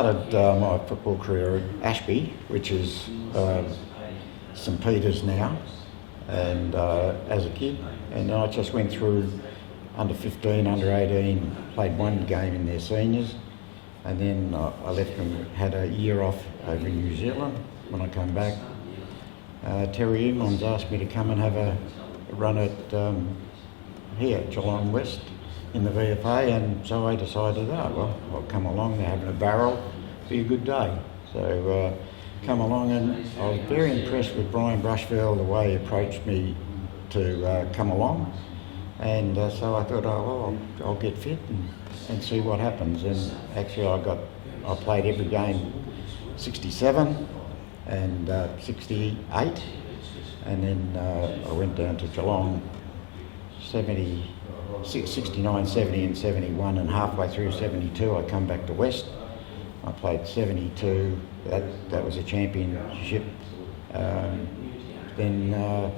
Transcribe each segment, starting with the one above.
started my football career at Ashby, which is St Peter's now, and as a kid, and I just went through under 15, under 18, played one game in their seniors, and then I left and had a year off over in New Zealand. When I come back, Terry Emons asked me to come and have a run at here at Geelong West in the VFA, and so I decided, well, I'll come along, they're having a barrel, be a good day. So come along, and I was very impressed with Brian Brushville, the way he approached me to come along, and so I thought, I'll get fit and see what happens. And actually I played every game 67 and 68, and then I went down to Geelong 69, 70 and 71, and halfway through 72 I come back to West. I played 72, that was a championship. Then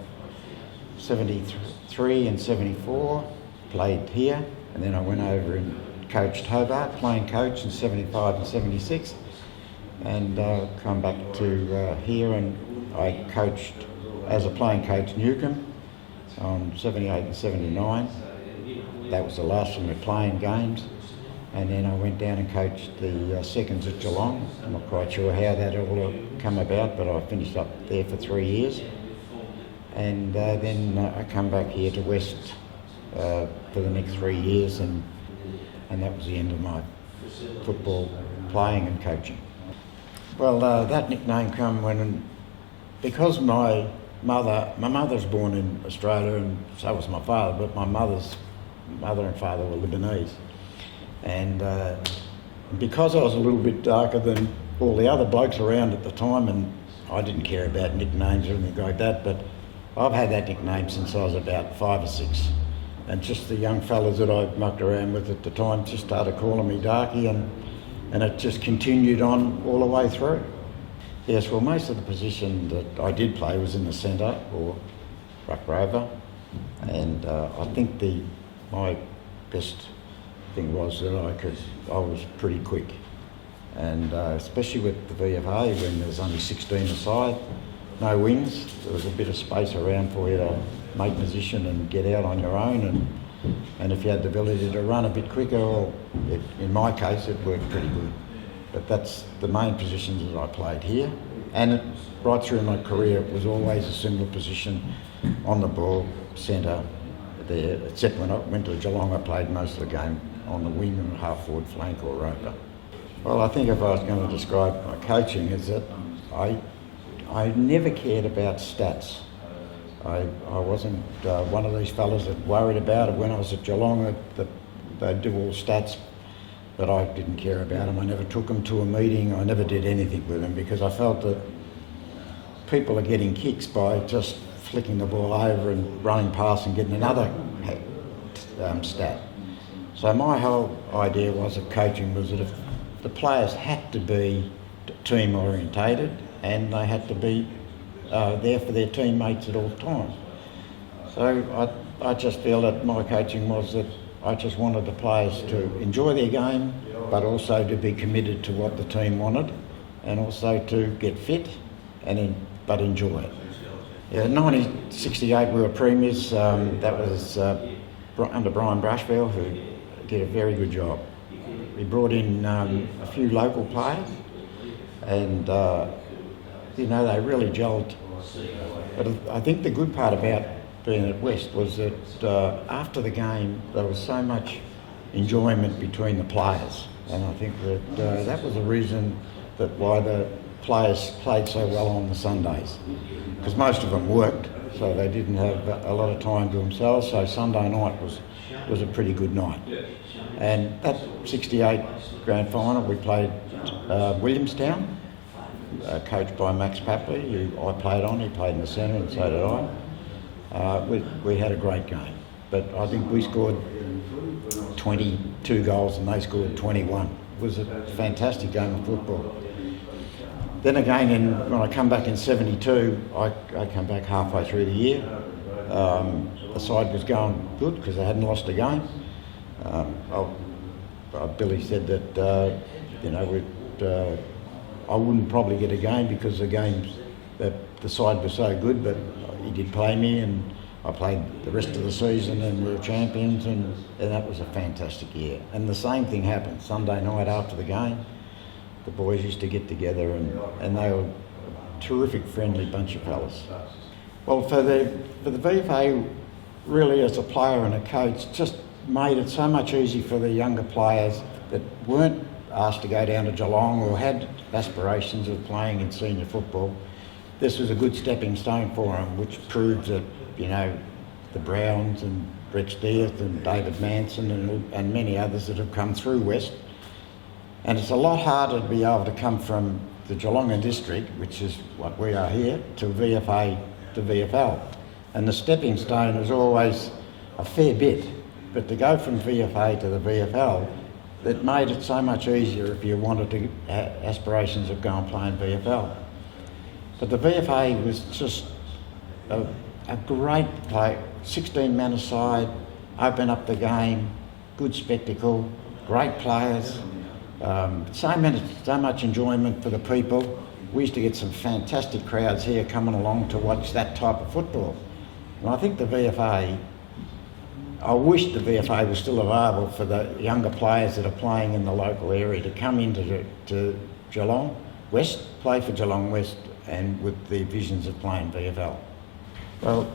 73 and 74 played here, and then I went over and coached Hobart, playing coach in 75 and 76, and come back to here, and I coached as a playing coach Newcombe on 78 and 79. That was the last of my playing games, and then I went down and coached the seconds at Geelong. I'm not quite sure how that all come about, but I finished up there for 3 years, and then I come back here to West for the next 3 years, and that was the end of my football playing and coaching. Well, that nickname come because my mother's born in Australia, and so was my father, but my mother and father were Lebanese. And because I was a little bit darker than all the other blokes around at the time, and I didn't care about nicknames or anything like that, but I've had that nickname since I was about 5 or 6. And just the young fellas that I mucked around with at the time just started calling me Darkie, and it just continued on all the way through. Yes, well, most of the position that I did play was in the centre or ruck rover, and I think my best thing was that I was pretty quick, and especially with the VFA when there's only 16 aside, no wings, there was a bit of space around for you to make position and get out on your own, and if you had the ability to run a bit quicker, in my case it worked pretty good. But that's the main positions that I played here, and right through my career it was always a similar position on the ball, centre there, except when I went to Geelong I played most of the game on the wing and half forward flank or rover. Well, I think if I was going to describe my coaching is that I never cared about stats. I wasn't one of these fellas that worried about it when I was at Geelong that they'd do all stats, but I didn't care about them. I never took them to a meeting. I never did anything with them because I felt that people are getting kicks by just flicking the ball over and running past and getting another stat. So my whole idea was of coaching was that if the players had to be team orientated and they had to be there for their teammates at all times. So I just feel that my coaching was that I just wanted the players to enjoy their game, but also to be committed to what the team wanted, and also to get fit, but enjoy it. Yeah, in 1968 we were premiers. That was under Brian Brushville, who did a very good job. We brought in a few local players, and they really gelled. But I think the good part about being at West was that after the game there was so much enjoyment between the players, and I think that that was the reason that why the players played so well on the Sundays, because most of them worked, so they didn't have a lot of time to themselves, so Sunday night was a pretty good night. And that 68 grand final we played Williamstown, coached by Max Papley, who I played on. He played in the centre and so did I. We had a great game, but I think we scored 22 goals and they scored 21. It was a fantastic game of football. Then again, when I come back in 72, I come back halfway through the year. The side was going good because they hadn't lost a game. Billy said that I wouldn't probably get a game because the side was so good, but he did play me, and I played the rest of the season and we were champions, and that was a fantastic year. And the same thing happened Sunday night after the game. The boys used to get together, and they were a terrific, friendly bunch of fellas. Well, for the VFA, really as a player and a coach, just made it so much easier for the younger players that weren't asked to go down to Geelong or had aspirations of playing in senior football. This was a good stepping stone for them, which proves that, you know, the Browns and Brett Steers and David Manson and many others that have come through West. And it's a lot harder to be able to come from the Geelong district, which is what we are here, to VFA to VFL. And the stepping stone is always a fair bit, but to go from VFA to the VFL, it made it so much easier if you wanted to have aspirations of going and playing VFL. But the VFA was just a great play, 16 men aside, open up the game, good spectacle, great players, so much enjoyment for the people. We used to get some fantastic crowds here coming along to watch that type of football. And I think the VFA, I wish the VFA was still available for the younger players that are playing in the local area to come into to Geelong West, play for Geelong West, and with the visions of playing VFL. Well,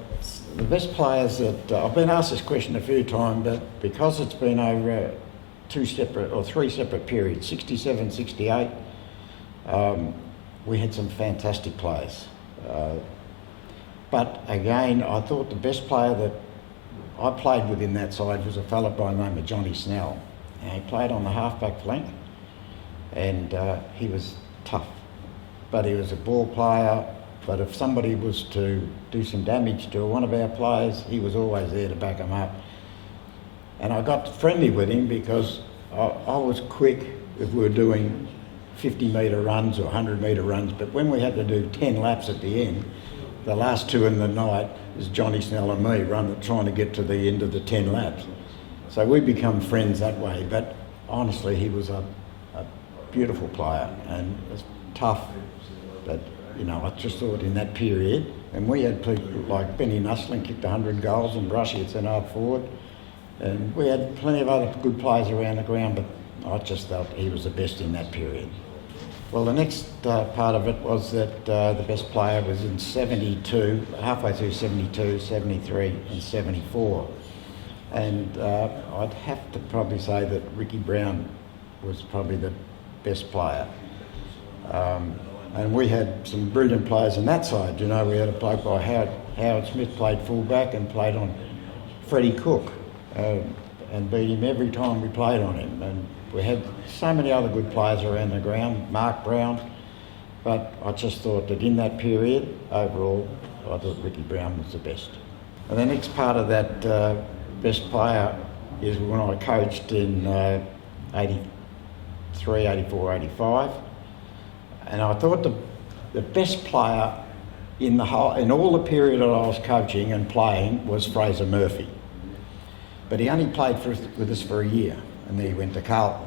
the best players that I've been asked this question a few times, but because it's been over three separate periods, 67, 68, we had some fantastic players. But again, I thought the best player that I played with in that side was a fella by the name of Johnny Snell. And he played on the halfback flank, and he was tough. But he was a ball player, but if somebody was to do some damage to one of our players, he was always there to back him up. And I got friendly with him because I was quick if we were doing 50-metre runs or 100-metre runs, but when we had to do 10 laps at the end, the last two in the night is Johnny Snell and me trying to get to the end of the 10 laps. So we become friends that way, but honestly he was a beautiful player and was tough. But you know, I just thought in that period, and we had people like Benny Nussling kicked 100 goals and Brushy at centre forward, and we had plenty of other good players around the ground, but I just felt he was the best in that period. Well, the next part of it was that the best player was in 72, halfway through 72, 73 and 74. And I'd have to probably say that Ricky Brown was probably the best player. And we had some brilliant players on that side. You know, we had a bloke by Howard Smith played fullback and played on Freddie Cook and beat him every time we played on him. And we had so many other good players around the ground, Mark Brown, but I just thought that in that period, overall, I thought Ricky Brown was the best. And the next part of that best player is when I coached in 83, 84, 85. And I thought the best player in all the period that I was coaching and playing was Fraser Murphy. But he only played with us for a year, and then he went to Carlton.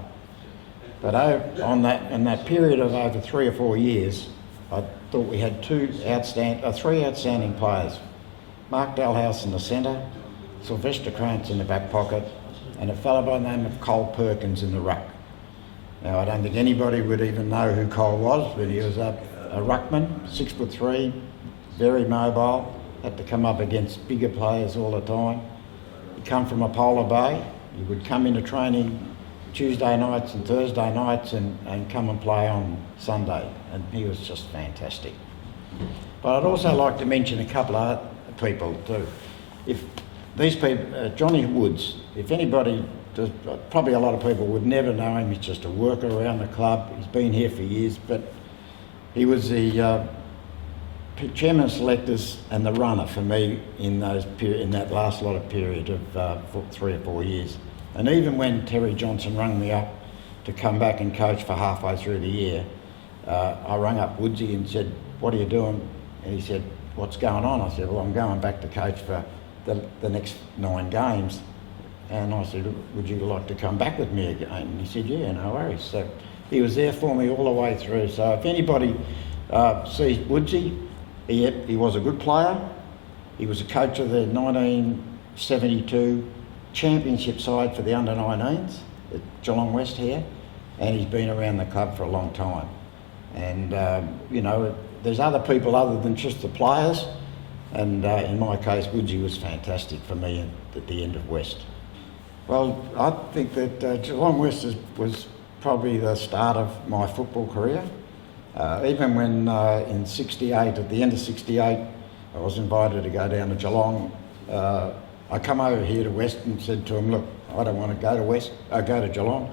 But in that period of over 3 or 4 years, I thought we had three outstanding players. Mark Dalhouse in the centre, Sylvester Krantz in the back pocket, and a fellow by the name of Cole Perkins in the ruck. Now, I don't think anybody would even know who Cole was, but he was a ruckman, 6'3", very mobile, had to come up against bigger players all the time. He'd come from Apollo Bay. He would come into training Tuesday nights and Thursday nights and come and play on Sunday, and he was just fantastic. But I'd also like to mention a couple of other people too. If these people, Johnny Woods, if anybody, probably a lot of people would never know him. He's just a worker around the club. He's been here for years, but he was the chairman of selectors and the runner for me in that last lot of period of 3 or 4 years. And even when Terry Johnson rang me up to come back and coach for halfway through the year, I rang up Woodsy and said, "What are you doing?" And he said, "What's going on?" I said, "Well, I'm going back to coach for the next 9 games. And I said, "Would you like to come back with me again?" And he said, "Yeah, no worries." So he was there for me all the way through. So if anybody sees Woodsy, he was a good player. He was a coach of the 1972 championship side for the under-19s at Geelong West here, and he's been around the club for a long time. And you know, there's other people other than just the players, and in my case, Woodsy was fantastic for me at the end of West. Well, I think that Geelong West was probably the start of my football career. Even when in '68, at the end of '68, I was invited to go down to Geelong. I come over here to West and said to them, look, I don't want to go to West, I go to Geelong.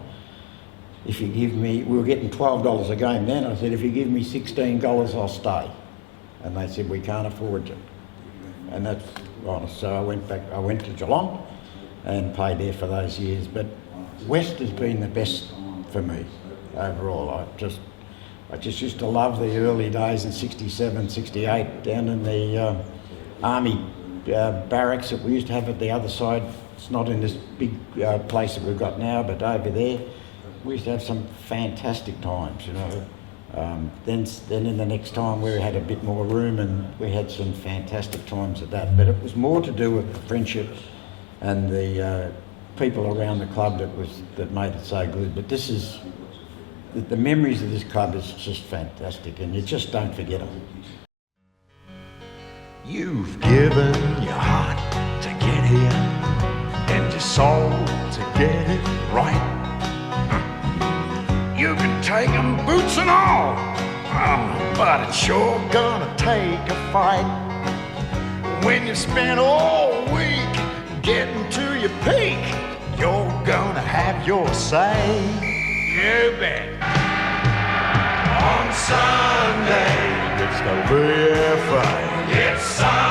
If you give me, we were getting $12 a game then, I said, if you give me $16, I'll stay. And they said, we can't afford you. And that's honest. So I went to Geelong and played there for those years. But West has been the best for me overall. I just used to love the early days in '67, '68 down in the army barracks that we used to have at the other side. It's not in this big place that we've got now, but over there we used to have some fantastic times, you know. Then in the next time we had a bit more room and we had some fantastic times at that. But it was more to do with the friendship and the people around the club that made it so good. But the memories of this club is just fantastic, and you just don't forget them. You've given your heart to get here and your soul to get it right. You can take 'em boots and all, but it's sure gonna take a fight. When you spend all week getting to your peak, you're gonna have your say. You bet. On Sunday, it's gonna be a fight. It's Sunday.